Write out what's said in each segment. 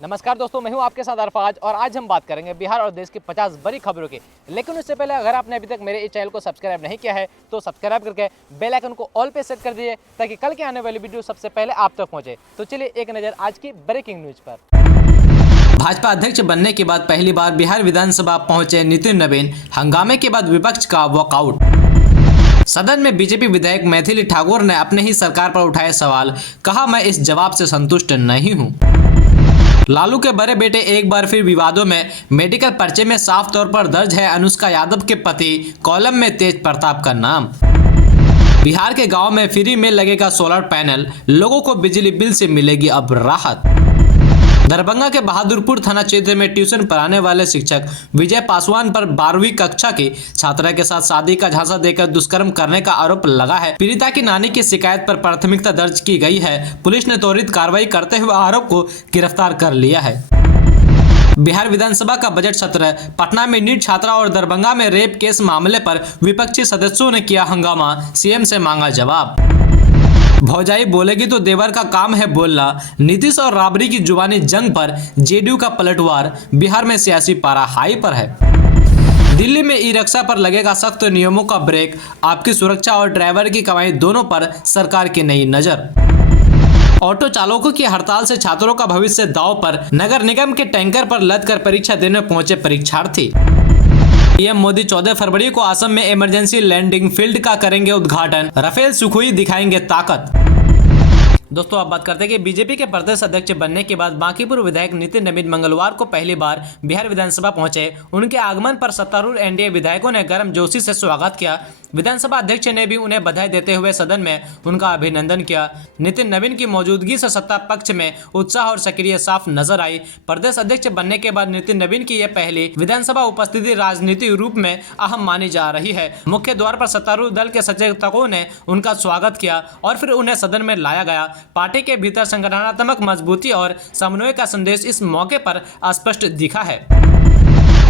नमस्कार दोस्तों, मैं हूं आपके साथ अरफाज और आज हम बात करेंगे बिहार और देश की 50 बड़ी खबरों की। लेकिन उससे पहले अगर आपने अभी तक मेरे इस चैनल को सब्सक्राइब नहीं किया है तो सब्सक्राइब करके बेल आइकन को ऑल पे सेट कर दीजिए ताकि कल के आने वाली वीडियो सबसे पहले आप तक पहुंचे। तो चलिए एक नज़र आज की ब्रेकिंग न्यूज पर। भाजपा अध्यक्ष बनने के बाद पहली बार बिहार विधानसभा पहुंचे नितिन नवीन। हंगामे के बाद विपक्ष का वॉकआउट। सदन में बीजेपी विधायक मैथिली ठाकुर ने अपने ही सरकार पर उठाए सवाल, कहा मैं इस जवाब से संतुष्ट नहीं हूं। लालू के बड़े बेटे एक बार फिर विवादों में। मेडिकल पर्चे में साफ तौर पर दर्ज है अनुष्का यादव के पति, कॉलम में तेज प्रताप का नाम। बिहार के गांव में फ्री में लगेगा सोलर पैनल, लोगों को बिजली बिल से मिलेगी अब राहत। दरभंगा के बहादुरपुर थाना क्षेत्र में ट्यूशन पढ़ाने वाले शिक्षक विजय पासवान पर 12वीं कक्षा की छात्रा के साथ शादी का झांसा देकर दुष्कर्म करने का आरोप लगा है। पीड़िता की नानी की शिकायत पर प्राथमिकता दर्ज की गई है। पुलिस ने त्वरित कार्रवाई करते हुए आरोप को गिरफ्तार कर लिया है। बिहार विधानसभा का बजट सत्र। पटना में नीट छात्रा और दरभंगा में रेप केस मामले पर विपक्षी सदस्यों ने किया हंगामा, सीएम से मांगा जवाब। भौजाई बोलेगी तो देवर का काम है बोलना। नीतीश और राबड़ी की जुबानी जंग पर जेडीयू का पलटवार। बिहार में सियासी पारा हाई पर है। दिल्ली में ई रिक्शा पर लगेगा सख्त नियमों का ब्रेक। आपकी सुरक्षा और ड्राइवर की कमाई दोनों पर सरकार की नई नजर। ऑटो चालकों की हड़ताल से छात्रों का भविष्य दांव पर। नगर निगम के टैंकर पर लद कर परीक्षा देने पहुंचे परीक्षार्थी। पीएम मोदी 14 फरवरी को असम में इमरजेंसी लैंडिंग फील्ड का करेंगे उद्घाटन। राफेल सुखोई दिखाएंगे ताकत। दोस्तों अब बात करते हैं कि बीजेपी के प्रदेश अध्यक्ष बनने के बाद बांकीपुर विधायक नितिन नवीन मंगलवार को पहली बार बिहार विधानसभा पहुंचे। उनके आगमन पर सत्तारूढ़ एनडीए विधायकों ने गर्मजोशी से स्वागत किया। विधानसभा अध्यक्ष ने भी उन्हें बधाई देते हुए सदन में उनका अभिनंदन किया। नितिन नवीन की मौजूदगी से सत्ता पक्ष में उत्साह और सक्रिय साफ नजर आई। प्रदेश अध्यक्ष बनने के बाद नितिन नवीन की यह पहली विधानसभा उपस्थिति राजनीतिक रूप में अहम मानी जा रही है। मुख्य द्वार पर सत्तारूढ़ दल के सचेतकों ने उनका स्वागत किया और फिर उन्हें सदन में लाया गया। पार्टी के भीतर संगठनात्मक मजबूती और समन्वय का संदेश इस मौके पर स्पष्ट दिखा है।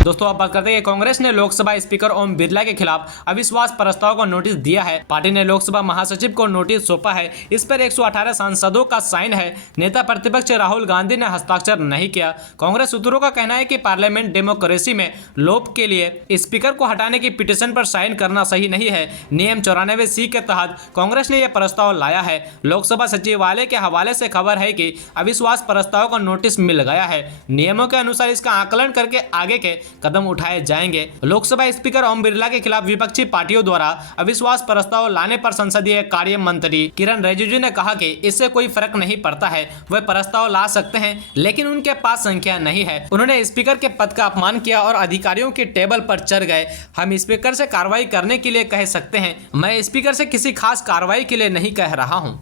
दोस्तों अब बात करते हैं कि कांग्रेस ने लोकसभा स्पीकर ओम बिरला के खिलाफ अविश्वास प्रस्ताव को नोटिस दिया है। पार्टी ने लोकसभा महासचिव को नोटिस सौंपा है। इस पर 118 सांसदों का साइन है। नेता प्रतिपक्ष राहुल गांधी ने हस्ताक्षर नहीं किया। कांग्रेस सूत्रों का कहना है कि पार्लियामेंट डेमोक्रेसी में लोप के लिए स्पीकर को हटाने की पिटीशन पर साइन करना सही नहीं है। नियम 94C के तहत कांग्रेस ने यह प्रस्ताव लाया है। लोकसभा सचिवालय के हवाले से खबर है कि अविश्वास प्रस्ताव का नोटिस मिल गया है। नियमों के अनुसार इसका आकलन करके आगे के कदम उठाए जाएंगे। लोकसभा स्पीकर ओम बिरला के खिलाफ विपक्षी पार्टियों द्वारा अविश्वास प्रस्ताव लाने पर संसदीय कार्य मंत्री किरण रिजिजू ने कहा कि इससे कोई फर्क नहीं पड़ता है, वे प्रस्ताव ला सकते हैं लेकिन उनके पास संख्या नहीं है। उन्होंने स्पीकर के पद का अपमान किया और अधिकारियों के टेबल पर चढ़ गए। हम स्पीकर से कार्रवाई करने के लिए कह सकते हैं, मैं स्पीकर से किसी खास कार्रवाई के लिए नहीं कह रहा हूँ।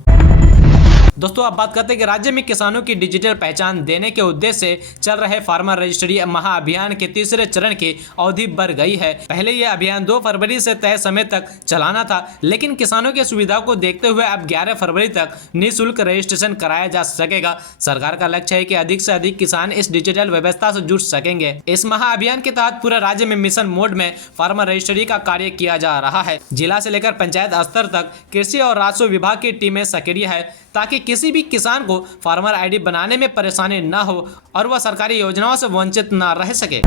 दोस्तों अब बात करते हैं कि राज्य में किसानों की डिजिटल पहचान देने के उद्देश्य से चल रहे फार्मर रजिस्ट्री महाअभियान के तीसरे चरण की अवधि बढ़ गई है। पहले यह अभियान 2 फरवरी से तय समय तक चलाना था, लेकिन किसानों की सुविधा को देखते हुए अब 11 फरवरी तक निःशुल्क रजिस्ट्रेशन कराया जा सकेगा। सरकार का लक्ष्य है कि अधिक से अधिक किसान इस डिजिटल व्यवस्था से जुड़ सकेंगे। इस महाअभियान के तहत पूरे राज्य में मिशन मोड में फार्मर रजिस्ट्री का कार्य किया जा रहा है। जिला से लेकर पंचायत स्तर तक कृषि और राजस्व विभाग की टीमें सक्रिय है ताकि किसी भी किसान को फार्मर आईडी बनाने में परेशानी न हो और वह सरकारी योजनाओं से वंचित न रह सके।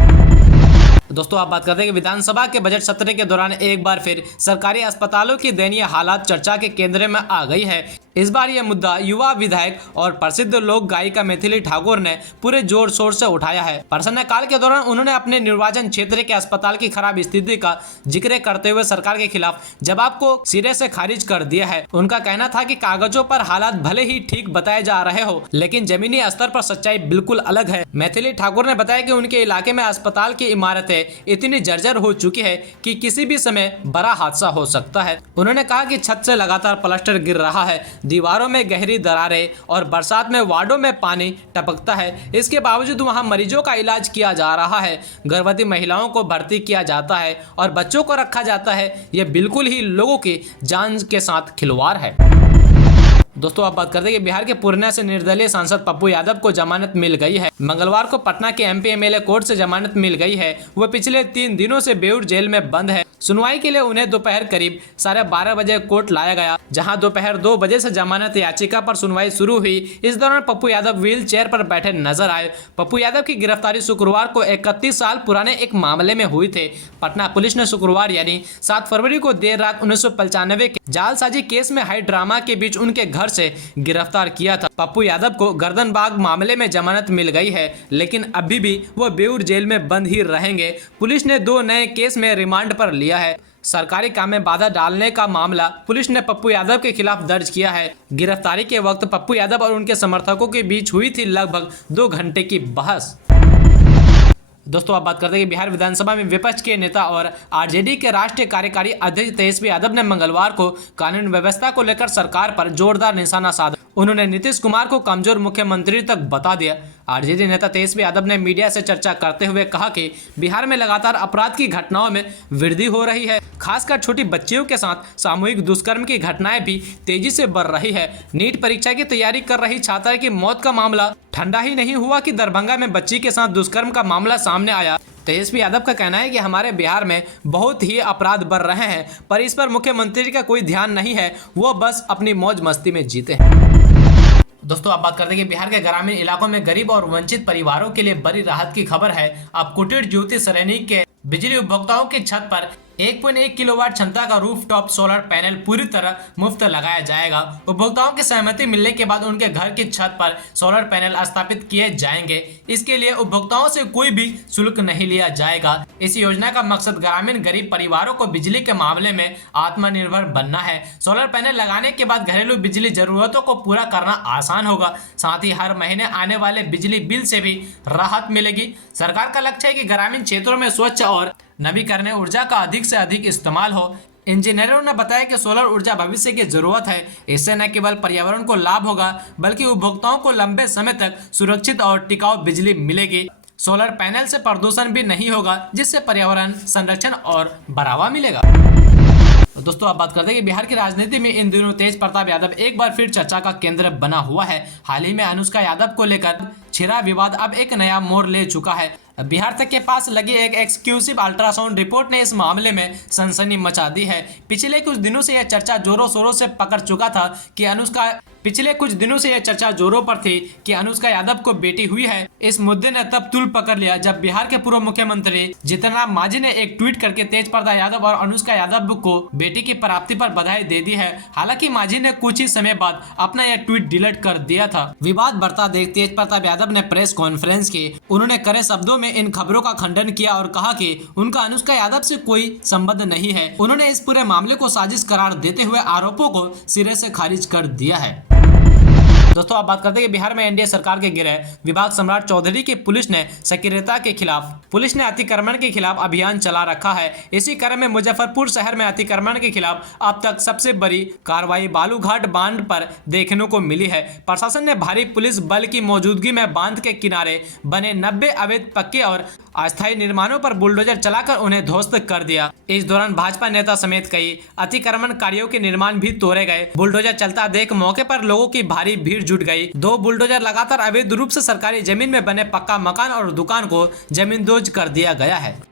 दोस्तों आप बात करते हैं कि विधानसभा के बजट सत्र के दौरान एक बार फिर सरकारी अस्पतालों की दयनीय हालात चर्चा के केंद्र में आ गई है। इस बार यह मुद्दा युवा विधायक और प्रसिद्ध लोक गायिका मैथिली ठाकुर ने पूरे जोर शोर से उठाया है। प्रश्नकाल के दौरान उन्होंने अपने निर्वाचन क्षेत्र के अस्पताल की खराब स्थिति का जिक्र करते हुए सरकार के खिलाफ जवाब को सिरे से खारिज कर दिया है। उनका कहना था कि कागजों पर हालात भले ही ठीक बताए जा रहे हो, लेकिन जमीनी स्तर पर सच्चाई बिल्कुल अलग है। मैथिली ठाकुर ने बताया कि उनके इलाके में अस्पताल की इमारतें इतनी जर्जर हो चुकी है कि किसी भी समय बड़ा हादसा हो सकता है। उन्होंने कहा कि छत से लगातार प्लास्टर गिर रहा है, दीवारों में गहरी दरारें और बरसात में वार्डों में पानी टपकता है। इसके बावजूद वहां मरीजों का इलाज किया जा रहा है, गर्भवती महिलाओं को भर्ती किया जाता है और बच्चों को रखा जाता है। यह बिल्कुल ही लोगों की जान के साथ खिलवाड़ है। दोस्तों आप बात करते हैं कि बिहार के पूर्णिया से निर्दलीय सांसद पप्पू यादव को जमानत मिल गई है। मंगलवार को पटना के एमपी एमएलए कोर्ट से जमानत मिल गई है। वह पिछले 3 दिनों से बेऊर जेल में बंद है। सुनवाई के लिए उन्हें दोपहर करीब 12:30 बजे कोर्ट लाया गया, जहां दोपहर 2 बजे से जमानत याचिका पर सुनवाई शुरू हुई। इस दौरान पप्पू यादव व्हील चेयर पर बैठे नजर आए। पप्पू यादव की गिरफ्तारी शुक्रवार को 31 साल पुराने एक मामले में हुई थी। पटना पुलिस ने शुक्रवार यानी 7 फरवरी को देर रात 1995 के जालसाजी केस में हाई ड्रामा के बीच उनके घर से गिरफ्तार किया था। पप्पू यादव को गर्दनबाग मामले में जमानत मिल गई है, लेकिन अभी भी वह बेऊर जेल में बंद ही रहेंगे। पुलिस ने 2 नए केस में रिमांड पर लिया है। सरकारी काम में बाधा डालने का मामला पुलिस ने पप्पू यादव के खिलाफ दर्ज किया है। गिरफ्तारी के वक्त पप्पू यादव और उनके समर्थकों के बीच हुई थी लगभग 2 घंटे की बहस। दोस्तों आप बात करते हैं कि बिहार विधानसभा में विपक्ष के नेता और आरजेडी के राष्ट्रीय कार्यकारी अध्यक्ष तेजस्वी यादव ने मंगलवार को कानून व्यवस्था को लेकर सरकार पर जोरदार निशाना साधा। उन्होंने नीतीश कुमार को कमजोर मुख्यमंत्री तक बता दिया। आरजेडी नेता तेजस्वी यादव ने मीडिया से चर्चा करते हुए कहा कि बिहार में लगातार अपराध की घटनाओं में वृद्धि हो रही है। खासकर छोटी बच्चियों के साथ सामूहिक दुष्कर्म की घटनाएं भी तेजी से बढ़ रही है। नीट परीक्षा की तैयारी कर रही छात्रा की मौत का मामला ठंडा ही नहीं हुआ कि दरभंगा में बच्ची के साथ दुष्कर्म का मामला सामने आया। तेजस्वी यादव का कहना है कि हमारे बिहार में बहुत ही अपराध बढ़ रहे हैं, पर इस पर मुख्यमंत्री का कोई ध्यान नहीं है। वो बस अपनी मौज मस्ती में जीते हैं। दोस्तों आप बात करते हैं कि बिहार के ग्रामीण इलाकों में गरीब और वंचित परिवारों के लिए बड़ी राहत की खबर है। अब कुटीर ज्योति सरणी के बिजली उपभोक्ताओं की छत पर 1.1 किलोवाट क्षमता का रूफटॉप सोलर पैनल पूरी तरह मुफ्त लगाया जाएगा। उपभोक्ताओं की सहमति मिलने के बाद उनके घर की छत पर सोलर पैनल स्थापित किए जाएंगे। इसके लिए उपभोक्ताओं से कोई भी शुल्क नहीं लिया जाएगा। इस योजना का मकसद ग्रामीण गरीब परिवारों को बिजली के मामले में आत्मनिर्भर बनना है। सोलर पैनल लगाने के बाद घरेलू बिजली जरूरतों को पूरा करना आसान होगा। साथ ही हर महीने आने वाले बिजली बिल से भी राहत मिलेगी। सरकार का लक्ष्य है कि ग्रामीण क्षेत्रों में स्वच्छ और नवीकरणीय ऊर्जा का अधिक से अधिक इस्तेमाल हो। इंजीनियरों ने बताया कि सोलर ऊर्जा भविष्य की जरूरत है। इससे न केवल पर्यावरण को लाभ होगा, बल्कि उपभोक्ताओं को लंबे समय तक सुरक्षित और टिकाऊ बिजली मिलेगी। सोलर पैनल से प्रदूषण भी नहीं होगा, जिससे पर्यावरण संरक्षण और बढ़ावा मिलेगा। दोस्तों आप बात करते हैं कि बिहार की राजनीति में इन दिनों तेज प्रताप यादव एक बार फिर चर्चा का केंद्र बना हुआ है। हाल ही में अनुष्का यादव को लेकर छिड़ा विवाद अब एक नया मोड़ ले चुका है। बिहार तक के पास लगी एक एक्सक्लूसिव अल्ट्रासाउंड रिपोर्ट ने इस मामले में सनसनी मचा दी है। पिछले कुछ दिनों से यह चर्चा जोरों शोरों से पकड़ चुका था कि अनुष्का यादव को बेटी हुई है। इस मुद्दे ने तब तूल पकड़ लिया जब बिहार के पूर्व मुख्यमंत्री जीतन राम मांझी ने एक ट्वीट करके तेज प्रताप यादव और अनुष्का यादव को बेटी की प्राप्ति पर बधाई दे दी है। हालांकि मांझी ने कुछ ही समय बाद अपना यह ट्वीट डिलीट कर दिया था। विवाद बढ़ता देख तेज प्रताप यादव ने प्रेस कॉन्फ्रेंस की। उन्होंने कड़े शब्दों में इन खबरों का खंडन किया और कहा कि उनका अनुष्का यादव से कोई संबंध नहीं है। उन्होंने इस पूरे मामले को साजिश करार देते हुए आरोपों को सिरे से खारिज कर दिया है। दोस्तों आप बात करते हैं कि बिहार में एनडीए सरकार के गृह विभाग सम्राट चौधरी की पुलिस ने सक्रियता के खिलाफ अतिक्रमण के खिलाफ अभियान चला रखा है। इसी क्रम में मुजफ्फरपुर शहर में अतिक्रमण के खिलाफ अब तक सबसे बड़ी कार्रवाई बालूघाट बांध पर देखने को मिली है। प्रशासन ने भारी पुलिस बल की मौजूदगी में बांध के किनारे बने 90 अवैध पक्के और अस्थायी निर्माणों पर बुलडोजर चलाकर उन्हें ध्वस्त कर दिया। इस दौरान भाजपा नेता समेत कई अतिक्रमणकारियों के निर्माण भी तोड़े गए। बुलडोजर चलता देख मौके पर लोगों की भारी भीड़ जुट गई। 2 बुलडोजर लगातार अवैध रूप से सरकारी जमीन में बने पक्का मकान और दुकान को जमींदोज कर दिया गया है।